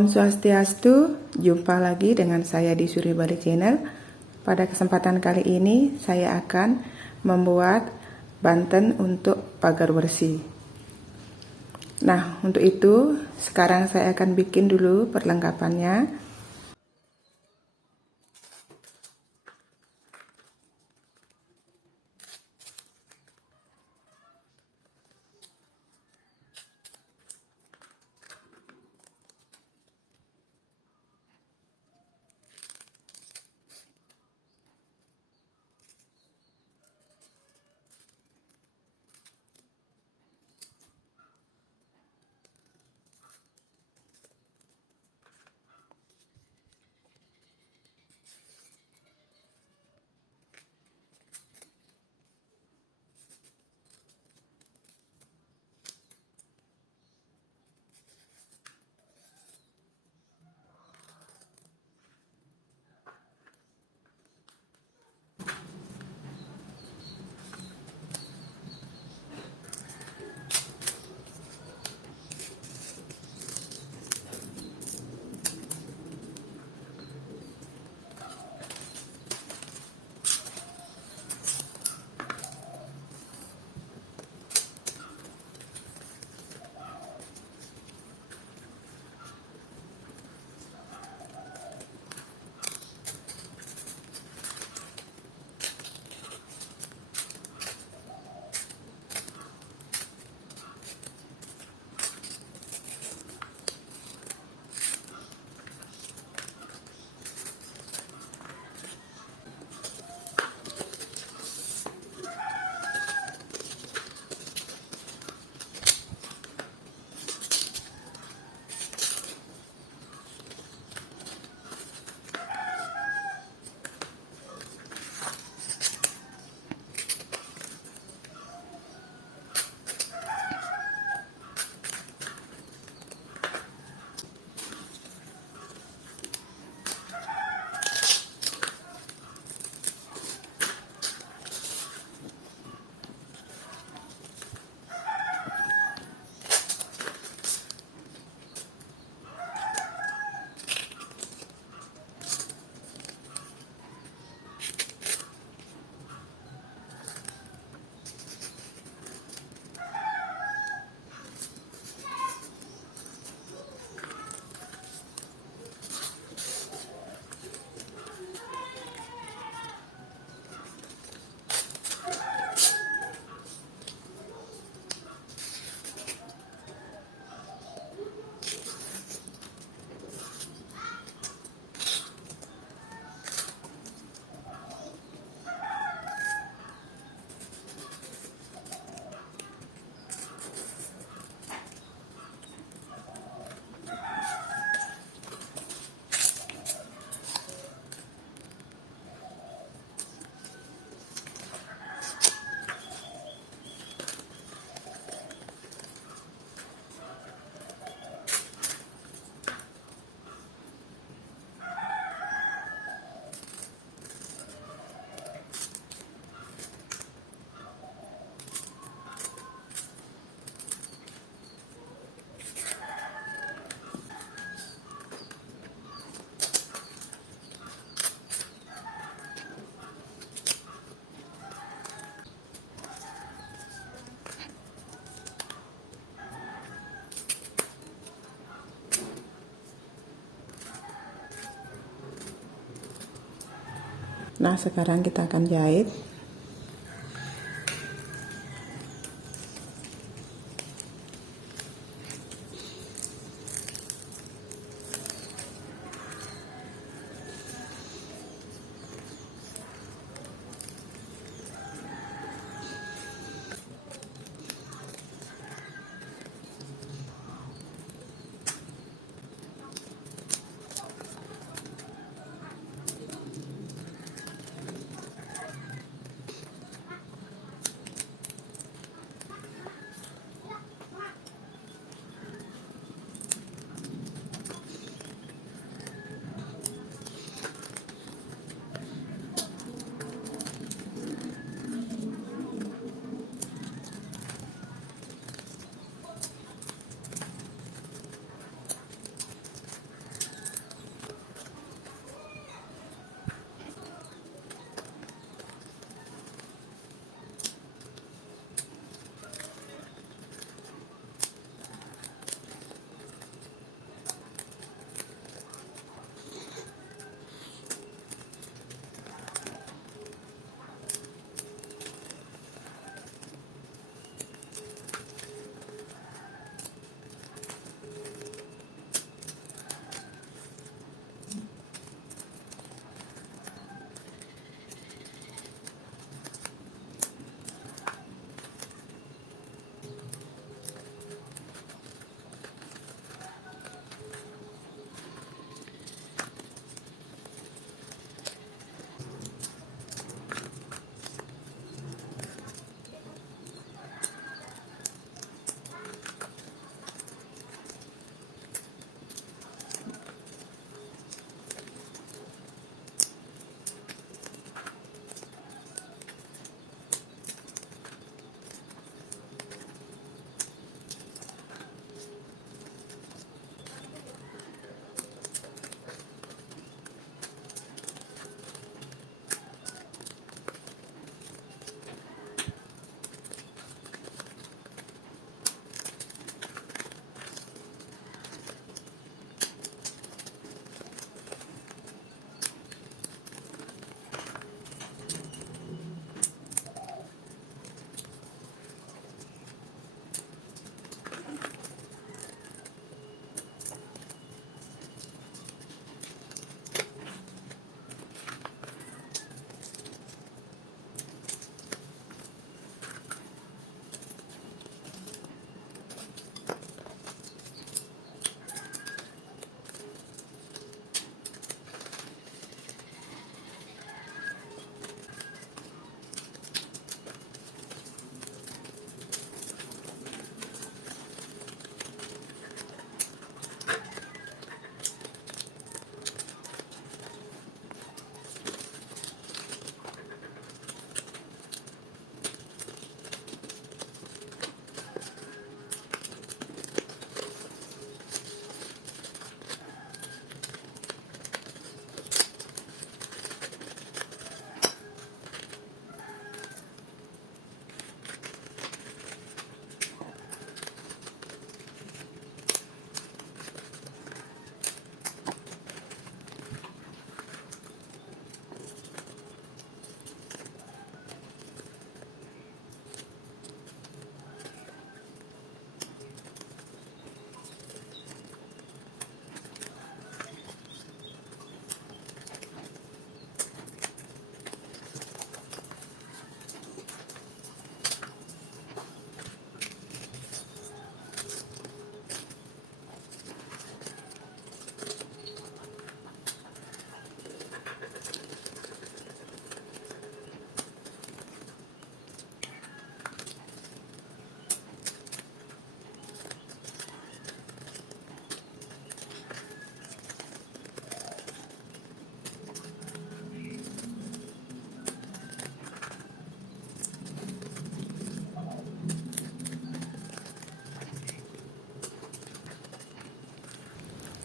Om Swastiastu, jumpa lagi dengan saya di Suri Bali Channel. Pada kesempatan kali ini saya akan membuat banten untuk pagar bersih. Nah, untuk itu sekarang saya akan bikin dulu perlengkapannya. Nah, sekarang kita akan jahit.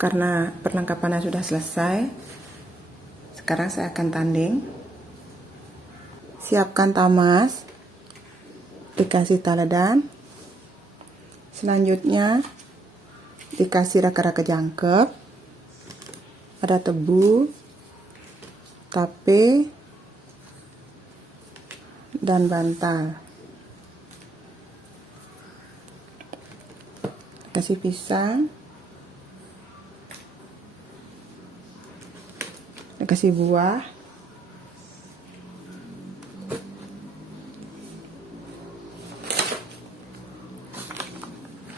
Karena perlengkapannya sudah selesai, sekarang saya akan tanding. Siapkan tamas, dikasih taledan, selanjutnya dikasih raka-raka jangkep, ada tebu, tape, dan bantal. Kasih pisang, kasih buah,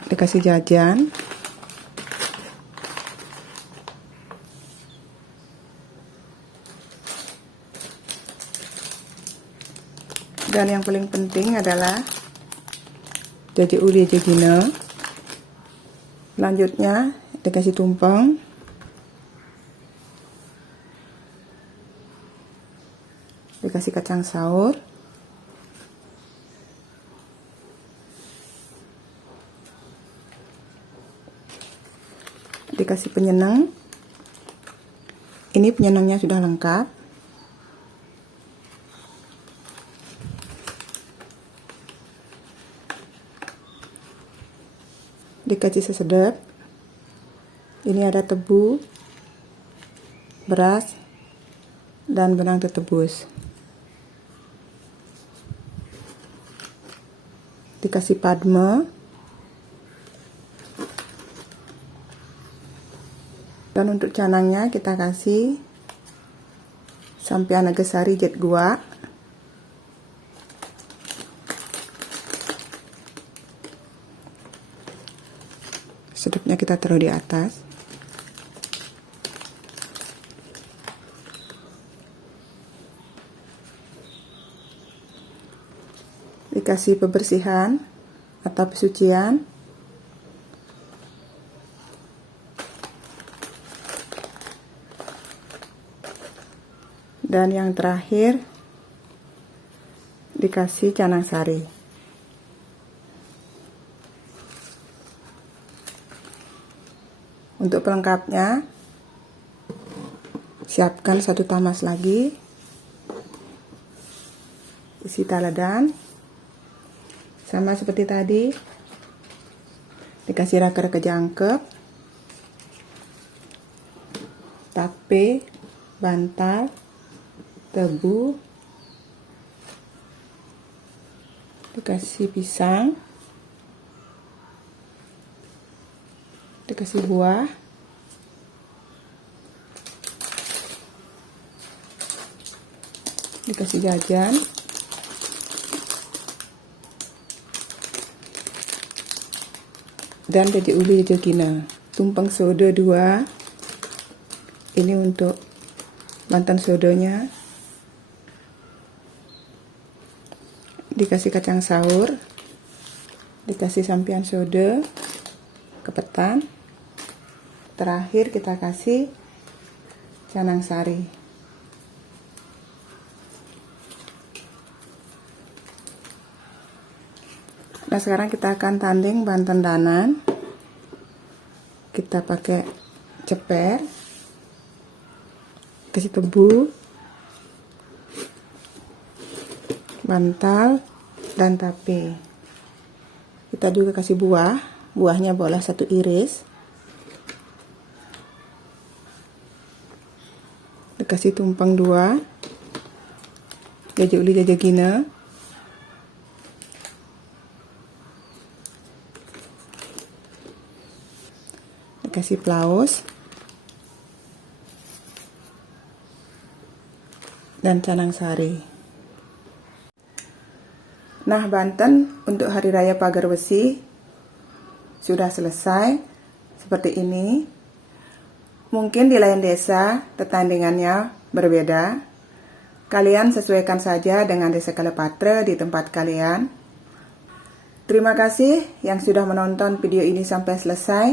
dikasih jajan, dan yang paling penting adalah jaje uli jaje gina. Selanjutnya dikasih tumpeng, dikasih kacang saur, dikasih penyenang. Ini penyenangnya sudah lengkap. Dikasih sesedap. Ini ada tebu, beras, dan benang tetebus. Dikasih padme, dan untuk canangnya kita kasih sampian nagasari jet gua. Sedapnya kita taruh di atas. Dikasih pembersihan atau pesucian. Dan yang terakhir dikasih canang sari. Untuk pelengkapnya, siapkan satu tamas lagi, isi taledan, sama seperti tadi, dikasih raka-raka jangkep, tape, bantal, tebu, dikasih pisang, dikasih buah, dikasih jajan, dan jaje uli jaje gina. Tumpeng soda 2, ini untuk mantan sodonya. Dikasih kacang saur, dikasih sampian soda, kepetan. Terakhir kita kasih canang sari. Nah, sekarang kita akan tanding bahan tendanan. Kita pakai ceper, kasih tebu, bantal, dan tape. Kita juga kasih buah. Buahnya boleh 1 iris. Dikasih tumpeng 2, jaje uli jaje gina, dikasih plaus, dan canang sari. Nah, Banten untuk Hari Raya Pagar Besi sudah selesai seperti ini. Mungkin di lain desa tetandingannya berbeda. Kalian sesuaikan saja dengan desa Kalepatre di tempat kalian. Terima kasih yang sudah menonton video ini sampai selesai.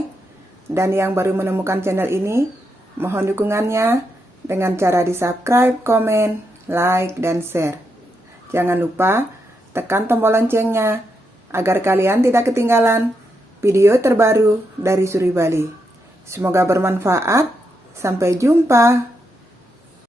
Dan yang baru menemukan channel ini, mohon dukungannya dengan cara di subscribe, komen, like, dan share. Jangan lupa tekan tombol loncengnya agar kalian tidak ketinggalan video terbaru dari Suri Bali. Semoga bermanfaat. Sampai jumpa.